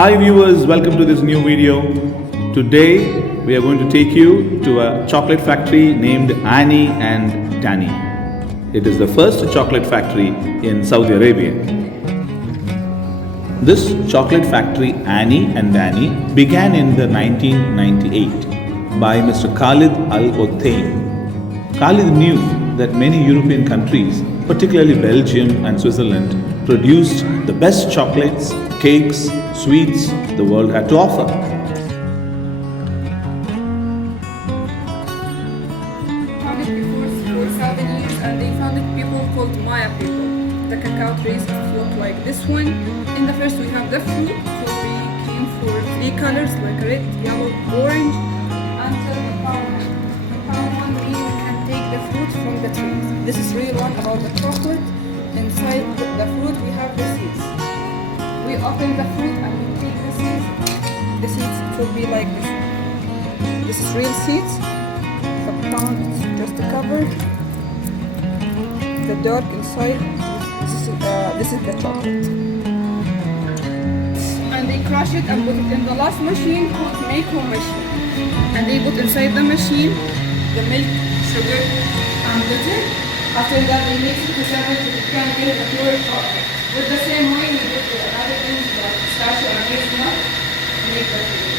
Hi viewers, welcome to this new video. Today we are going to take you to a chocolate factory named AANI and DANI. It is the first chocolate factory in Saudi Arabia. This chocolate factory AANI and DANI began in the 1998 by Mr. Khaled Al-Othaim. Khaled knew that many European countries, particularly Belgium and Switzerland, produced the best chocolates, cakes, sweets the world had to offer. Founded before 4,000 years, and they founded people called Maya people. The cacao trees look like this one. In the first we have the fruit, so we came for three colors like red, yellow, orange, until the pound one. The pound one we can take the fruit from the trees. This is real one about the chocolate. Inside the fruit we have the seeds. We open the fruit and we take the seeds. The seeds will be like this. This is real seeds. The pound is just a cover. The dark inside. This is the chocolate. And they crush it and put it in the last machine called Mako machine. And they put inside the machine the milk, sugar, and butter. After that they mix it together so you can get a pure chocolate. With the same way we did with another things like pistachio and hazelnut to make the fruit.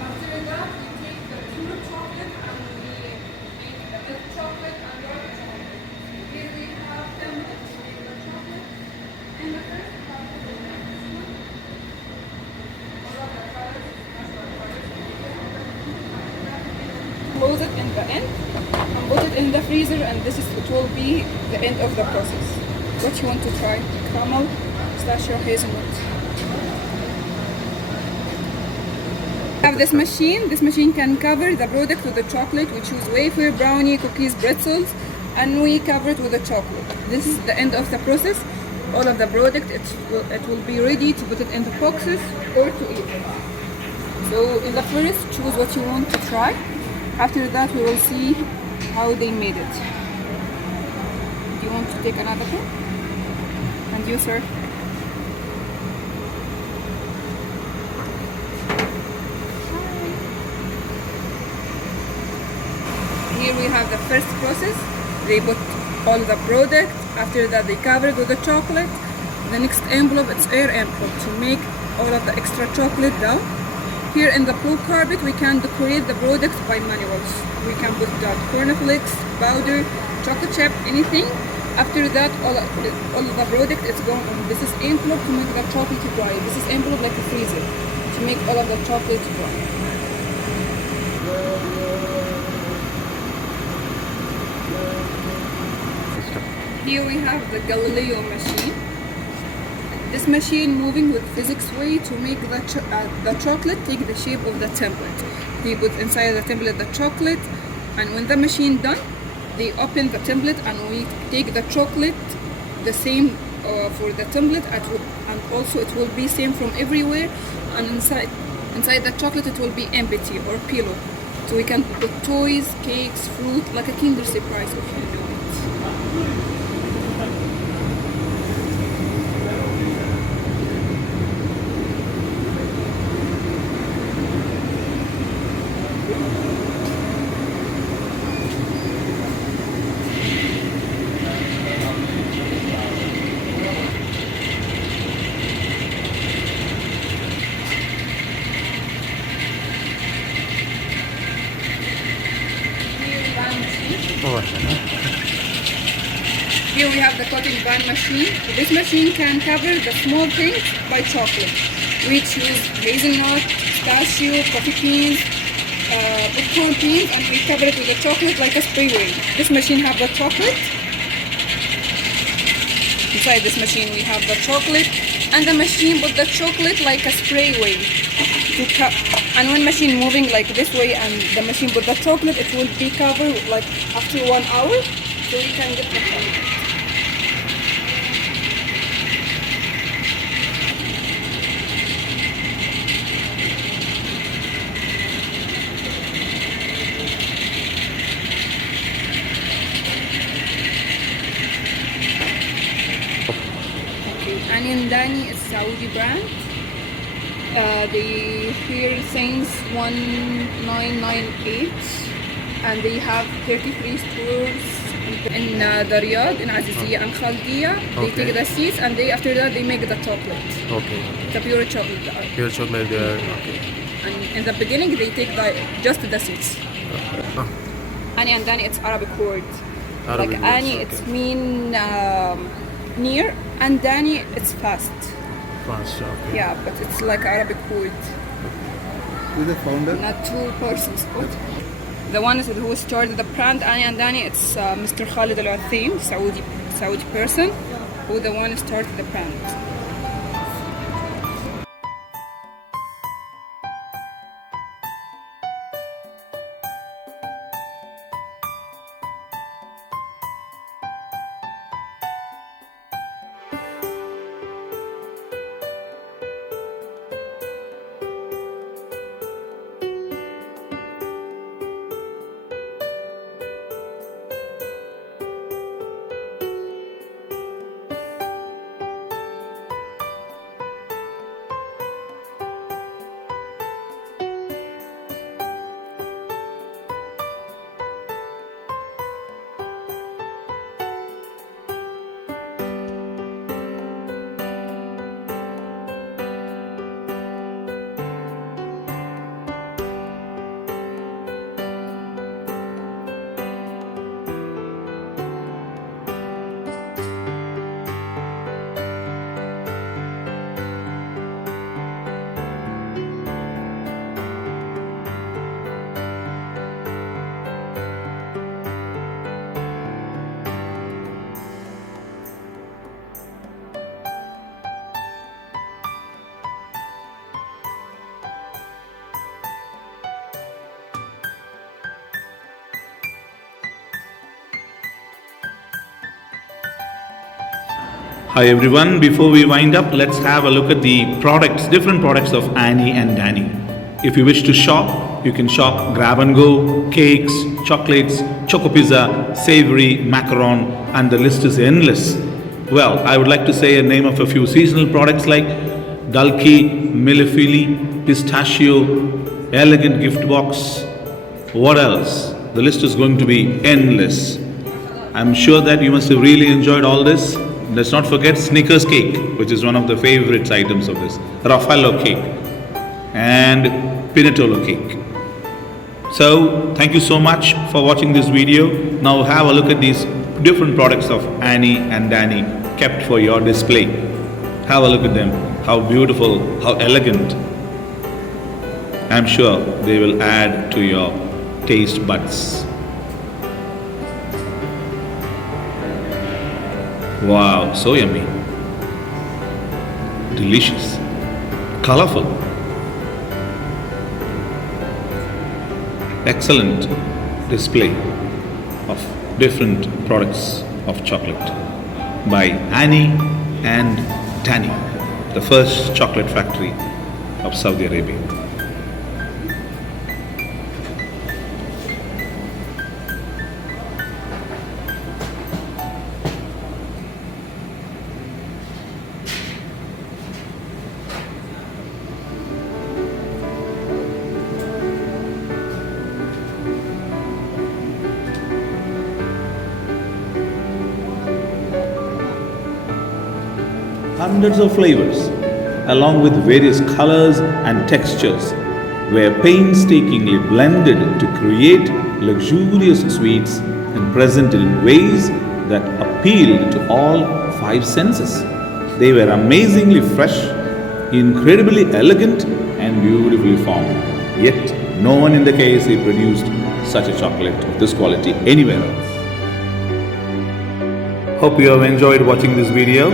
After that we take the pure chocolate and we make the milk chocolate and dark chocolate. Here we have the milk, the chocolate, and the first half of the next one. All of the colors, natural colors. Close it in the end and put it in the freezer, and this is it will be the end of the process. What you want to try? Caramel, pistachio, hazelnut. Have this machine can cover the product with the chocolate. We choose wafer, brownie, cookies, pretzels, and we cover it with the chocolate. This is the end of the process. All of the product, it will be ready to put it in the boxes or to eat. So in the first, choose what you want to try. After that we will see how they made it. Do you want to take another one? And you, sir? Here we have the first process. They put all the product. After that they cover it with the chocolate. The next envelope, it's air envelope to make all of the extra chocolate down. Here in the blue carpet we can decorate the product by manuals. We can put that cornflakes, powder, chocolate chip, anything. After that all of the product is going on. This is envelope to make the chocolate dry. This is envelope like a freezer to make all of the chocolate dry. Here we have the Galileo machine. This machine moving with physics way to make the chocolate take the shape of the template. They put inside the template the chocolate, and when the machine done, they open the template and we take the chocolate the same for the template, and also it will be same from everywhere. And inside the chocolate it will be empty or pillow, so we can put toys, cakes, fruit, like a Kinder Surprise if you know it. Here we have the cutting bun machine. This machine can cover the small things by chocolate. We choose hazelnut, pistachio, coffee beans, popcorn beans, and we cover it with the chocolate like a spray wheel. This machine have the chocolate. Inside this machine we have the chocolate, and the machine put the chocolate like a spray wheel. And when machine moving like this way and the machine put the chocolate, it will be covered like after 1 hour. so we can get the fondant. AANI DANI is Saudi brand. They here since 1998 and they have 33 stores in the Riyadh, in Aziziyah and Khaldiya. They Okay. take the seeds and they after that they make the chocolate. Okay. The pure chocolate. Pure chocolate there. Okay. And in the beginning they take just the seeds. AANI DANI it's Arabic word. Arabic like words, AANI okay. it's mean near and DANI it's fast. Fast, okay. Yeah, but it's like Arabic word. Who's the founder? Not two persons. The one who started the brand AANI DANI it's Mr. Khaled Al-Othaim, Saudi person, who the one who started the brand. Hi everyone, before we wind up, let's have a look at the products, different products of AANI and DANI. If you wish to shop, you can shop grab and go, cakes, chocolates, choco pizza, savory, macaron, and the list is endless. Well, I would like to say a name of a few seasonal products like Dalki, Millefili, Pistachio, Elegant Gift Box. What else? The list is going to be endless. I'm sure that you must have really enjoyed all this. Let's not forget Snickers cake, which is one of the favorites items of this. Raffaello cake and Pinatolo cake. So, thank you so much for watching this video. Now have a look at these different products of AANI and DANI kept for your display. Have a look at them. How beautiful, how elegant. I'm sure they will add to your taste buds. Wow, so yummy. Delicious. Colorful. Excellent display of different products of chocolate by AANI and DANI, the first chocolate factory of Saudi Arabia. Hundreds of flavors, along with various colors and textures, were painstakingly blended to create luxurious sweets and presented in ways that appealed to all five senses. They were amazingly fresh, incredibly elegant, and beautifully formed. Yet, no one in the KSA produced such a chocolate of this quality anywhere else. Hope you have enjoyed watching this video.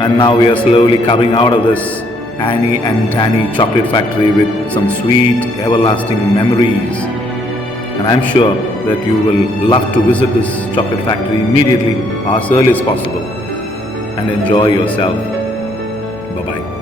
And now we are slowly coming out of this AANI and DANI chocolate factory with some sweet, everlasting memories. and I'm sure that you will love to visit this chocolate factory immediately as early as possible and enjoy yourself. Bye bye.